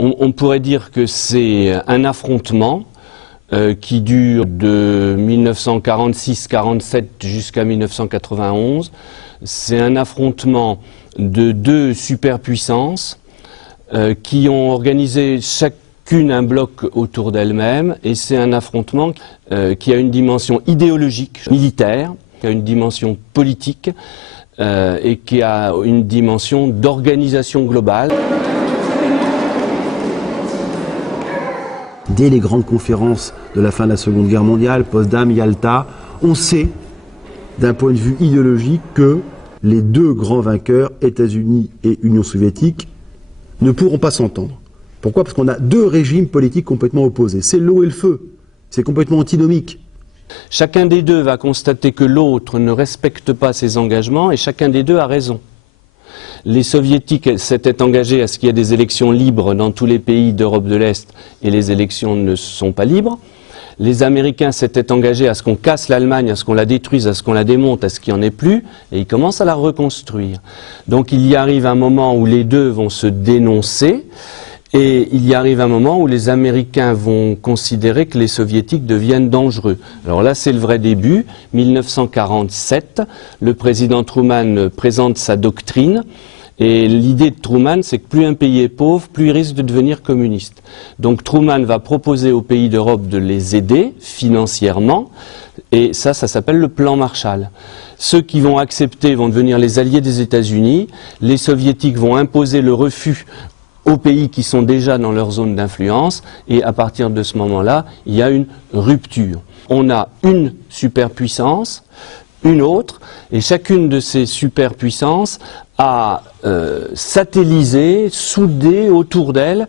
On pourrait dire que c'est un affrontement qui dure de 1946-47 jusqu'à 1991. C'est un affrontement de deux superpuissances qui ont organisé chacune un bloc autour d'elle-même, et c'est un affrontement qui a une dimension idéologique, militaire, qui a une dimension politique et qui a une dimension d'organisation globale. Dès les grandes conférences de la fin de la Seconde Guerre mondiale, Potsdam, Yalta, on sait, d'un point de vue idéologique, que les deux grands vainqueurs, États-Unis et Union soviétique, ne pourront pas s'entendre. Pourquoi? Parce qu'on a deux régimes politiques complètement opposés. C'est l'eau et le feu. C'est complètement antinomique. Chacun des deux va constater que l'autre ne respecte pas ses engagements, et chacun des deux a raison. Les soviétiques s'étaient engagés à ce qu'il y ait des élections libres dans tous les pays d'Europe de l'Est, et les élections ne sont pas libres. Les Américains s'étaient engagés à ce qu'on casse l'Allemagne, à ce qu'on la détruise, à ce qu'on la démonte, à ce qu'il n'y en ait plus, et ils commencent à la reconstruire. Donc il y arrive un moment où les deux vont se dénoncer, et il y arrive un moment où les Américains vont considérer que les Soviétiques deviennent dangereux. Alors là, c'est le vrai début. 1947, le président Truman présente sa doctrine. Et l'idée de Truman, c'est que plus un pays est pauvre, plus il risque de devenir communiste. Donc Truman va proposer aux pays d'Europe de les aider financièrement. Et ça s'appelle le plan Marshall. Ceux qui vont accepter vont devenir les alliés des États-Unis. Les Soviétiques vont imposer le refus aux pays qui sont déjà dans leur zone d'influence, et à partir de ce moment-là, il y a une rupture. On a une superpuissance, une autre, et chacune de ces superpuissances a satellisé, soudé autour d'elle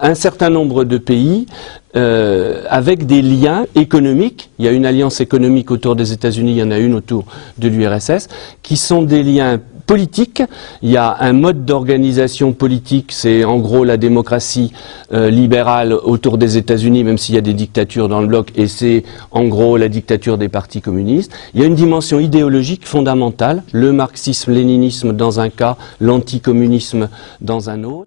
un certain nombre de pays avec des liens économiques. Il y a une alliance économique autour des États-Unis, il y en a une autour de l'URSS, qui sont des liens politiques. Il y a un mode d'organisation politique, c'est en gros la démocratie libérale autour des États-Unis, même s'il y a des dictatures dans le bloc, et c'est en gros la dictature des partis communistes. Il y a une dimension idéologique fondamentale, le marxisme-léninisme dans un cas, l'anticommunisme dans un autre.